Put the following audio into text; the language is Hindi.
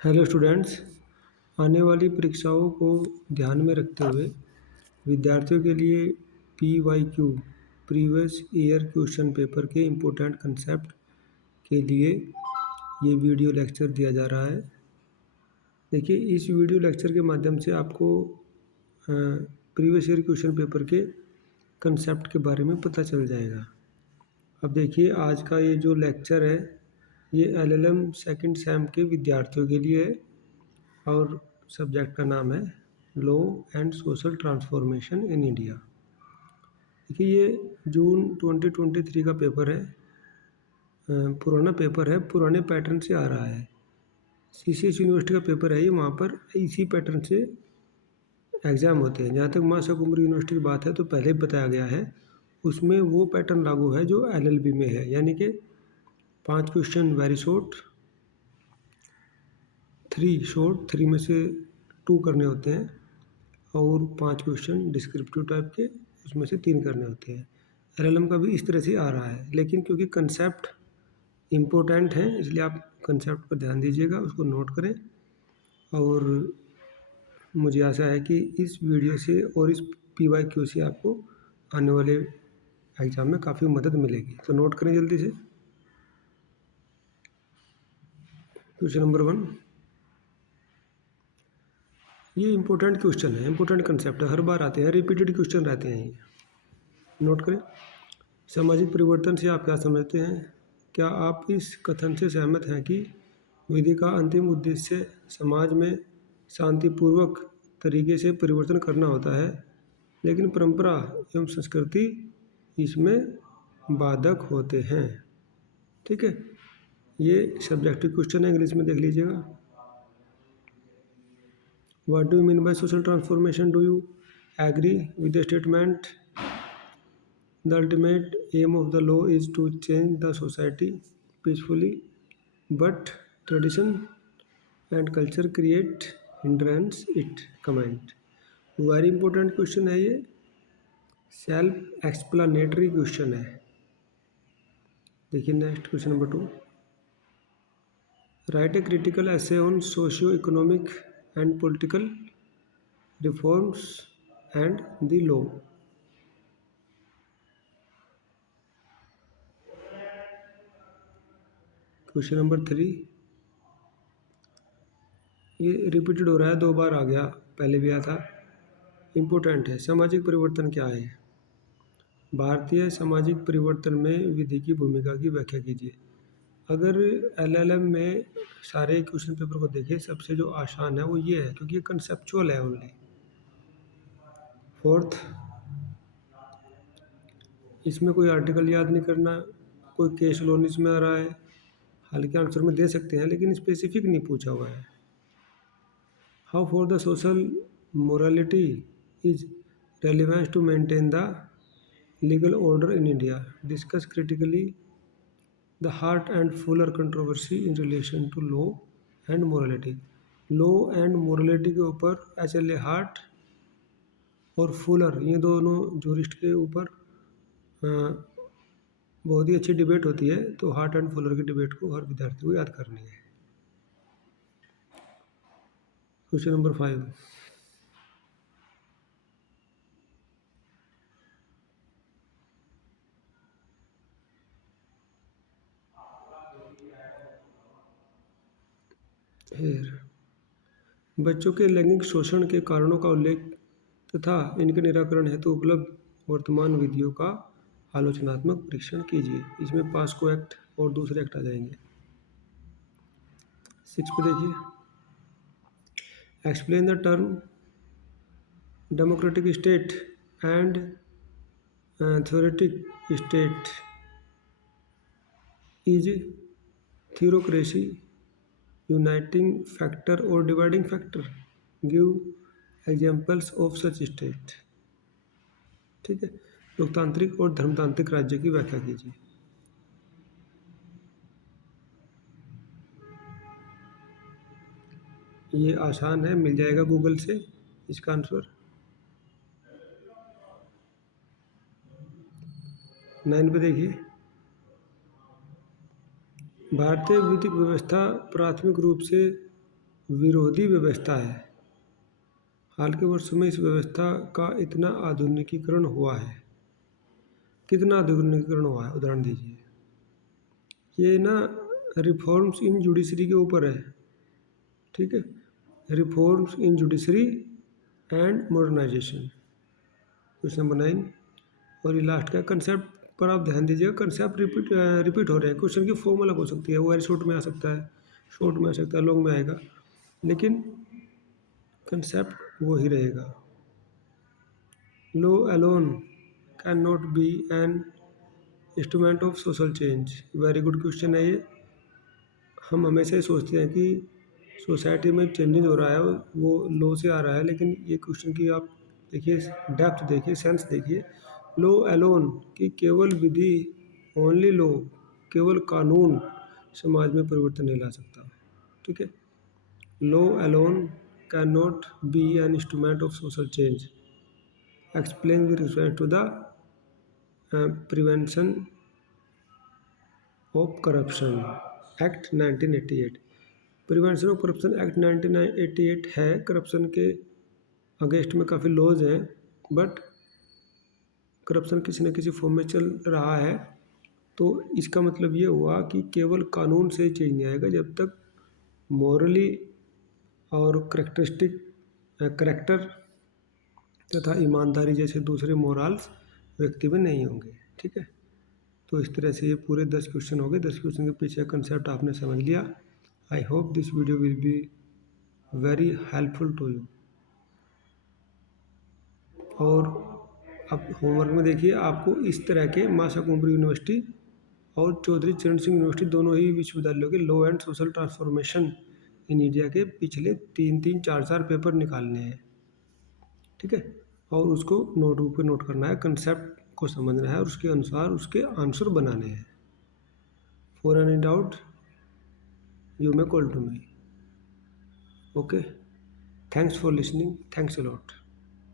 Hello students. आने वाली परीक्षाओं को ध्यान में रखते हुए विद्यार्थियों के लिए PYQ previous year question paper के इम्पोर्टेंट कंसेप्ट के लिए ये वीडियो लेक्चर दिया जा रहा है। देखिए, इस वीडियो लेक्चर के माध्यम से आपको प्रीवियस ईयर क्वेश्चन पेपर के कंसेप्ट के बारे में पता चल जाएगा। अब देखिए, आज का ये जो लेक्चर है ये LLM सेकंड सेम के विद्यार्थियों के लिए है और सब्जेक्ट का नाम है law and social transformation in India. देखिए, ये जून 2023 का पेपर है, पुराना पेपर है, पुराने पैटर्न से आ रहा है। CCS यूनिवर्सिटी का पेपर है ये, वहाँ पर इसी पैटर्न से एग्ज़ाम होते हैं। जहाँ तक मां शाकंभरी यूनिवर्सिटी की बात है तो पहले भी बताया गया है, उसमें वो पैटर्न लागू है जो LLB में है, यानी कि 5 क्वेश्चन वेरी शॉर्ट, 3 शॉर्ट, 3 में से 2 करने होते हैं और 5 क्वेश्चन डिस्क्रिप्टिव टाइप के, उसमें से 3 करने होते हैं। LLM का भी इस तरह से आ रहा है, लेकिन क्योंकि कंसेप्ट इम्पोर्टेंट है इसलिए आप कंसेप्ट पर ध्यान दीजिएगा, उसको नोट करें। और मुझे आशा है कि इस वीडियो से और इस PYQ से आपको आने वाले एग्ज़ाम में काफ़ी मदद मिलेगी। तो नोट करें जल्दी से। क्वेश्चन नंबर 1, ये इम्पोर्टेंट क्वेश्चन है, इम्पोर्टेंट कंसेप्ट है, हर बार आते हैं, रिपीटेड क्वेश्चन रहते हैं ये, नोट करें। सामाजिक परिवर्तन से आप क्या समझते हैं? क्या आप इस कथन से सहमत हैं कि विधि का अंतिम उद्देश्य समाज में शांतिपूर्वक तरीके से परिवर्तन करना होता है, लेकिन परंपरा एवं संस्कृति इसमें बाधक होते हैं? ठीक है, ये सब्जेक्टिव क्वेश्चन है, इंग्लिश में देख लीजिएगा। What do you mean by social transformation? Do you agree with the statement? The ultimate aim of the law is to change the society peacefully, but tradition and culture create hindrance it. Comment. Very important question है ये, सेल्फ एक्सप्लेनेटरी क्वेश्चन है। देखिए next question number 2, right a critical essay on socio economic and political reforms and the law. Question number 3, ये रिपीटेड हो रहा है, 2 बार आ गया, पहले भी आया था, इम्पोर्टेंट है। सामाजिक परिवर्तन क्या है? भारतीय सामाजिक परिवर्तन में विधि की भूमिका की व्याख्या कीजिए। अगर LLM में सारे क्वेश्चन पेपर को देखें, सबसे जो आसान है वो ये है, क्योंकि ये कंसेप्चुअल है ओनली। 4th, इसमें कोई आर्टिकल याद नहीं करना, कोई केस लॉ इसमें आ रहा है, हालांकि आंसर में दे सकते हैं लेकिन स्पेसिफिक नहीं पूछा हुआ है। How for the social morality is relevance to maintain the legal order in India, discuss critically the Hart and Fuller controversy in relation to law and morality. Law and morality के ऊपर HLA हार्ट और फुलर, ये दोनों जूरिस्ट के ऊपर बहुत ही अच्छी डिबेट होती है, तो हार्ट एंड फुलर की डिबेट को हर विद्यार्थी को याद करनी है। क्वेश्चन नंबर 5, बच्चों के लैंगिक शोषण के कारणों का उल्लेख तथा इनके निराकरण हेतु उपलब्ध वर्तमान विधियों का आलोचनात्मक परीक्षण कीजिए। इसमें पास्को एक्ट और दूसरे एक्ट आ जाएंगे। 6 पे देखिए, explain the term democratic state and theocratic state is theocracy uniting factor और dividing factor, give examples of such state. ठीक है, लोकतांत्रिक और धर्मतांत्रिक राज्य की व्याख्या कीजिए। ये आसान है, मिल जाएगा गूगल से इसका आंसर। 9 पे देखिए, भारतीय विधिक व्यवस्था प्राथमिक रूप से विरोधी व्यवस्था है। हाल के वर्षों में इस व्यवस्था का इतना आधुनिकीकरण हुआ है। कितना आधुनिकीकरण हुआ है, उदाहरण दीजिए। ये ना रिफॉर्म्स इन जुडिशरी के ऊपर है, ठीक है। Reforms in judiciary and modernisation, question number 9। और ये लास्ट का कंसेप्ट पर आप ध्यान दीजिएगा। कंसेप्ट रिपीट हो रहे हैं। क्वेश्चन की फॉर्म अलग हो सकती है, वो वेरी शॉर्ट में आ सकता है, शॉर्ट में आ सकता है, लॉन्ग में आएगा, लेकिन कंसेप्ट वो ही रहेगा। Law alone can not be an instrument of social change. Very good question है ये। हम हमेशा ही सोचते हैं कि सोसाइटी में चेंजेस हो रहा है, वो लो से आ रहा है, लेकिन ये क्वेश्चन की आप देखिए, डेप्थ देखिए, सेंस देखिए। लो अलोन कि केवल विधि, ओनली लो, केवल कानून समाज में परिवर्तन नहीं ला सकता, ठीक है। Law alone can not be an instrument of social change. Explain with respect to the prevention of corruption act 1988। Prevention of corruption act 1988 है। करप्शन के अगेंस्ट में काफ़ी लॉज हैं, बट करप्शन किसी न किसी फॉर्म में चल रहा है। तो इसका मतलब ये हुआ कि केवल कानून से चेंज नहीं आएगा जब तक मॉरली और करेक्टर तथा ईमानदारी जैसे दूसरे मोरल्स व्यक्ति में नहीं होंगे, ठीक है। तो इस तरह से ये पूरे 10 क्वेश्चन हो गए। 10 क्वेश्चन के पीछे कंसेप्ट आपने समझ लिया। I hope this video will be very helpful to you. और अब होमवर्क में देखिए, आपको इस तरह के मासा कुंवरी यूनिवर्सिटी और चौधरी चरण सिंह यूनिवर्सिटी दोनों ही विश्वविद्यालयों के law and social transformation in India के पिछले 3-3, 4-4 पेपर निकालने हैं, ठीक है। और उसको नोटबुक पे नोट करना है, कंसेप्ट को समझना है और उसके अनुसार उसके आंसर बनाने हैं। For any doubt you may call to me. Okay, thanks for listening, thanks a lot.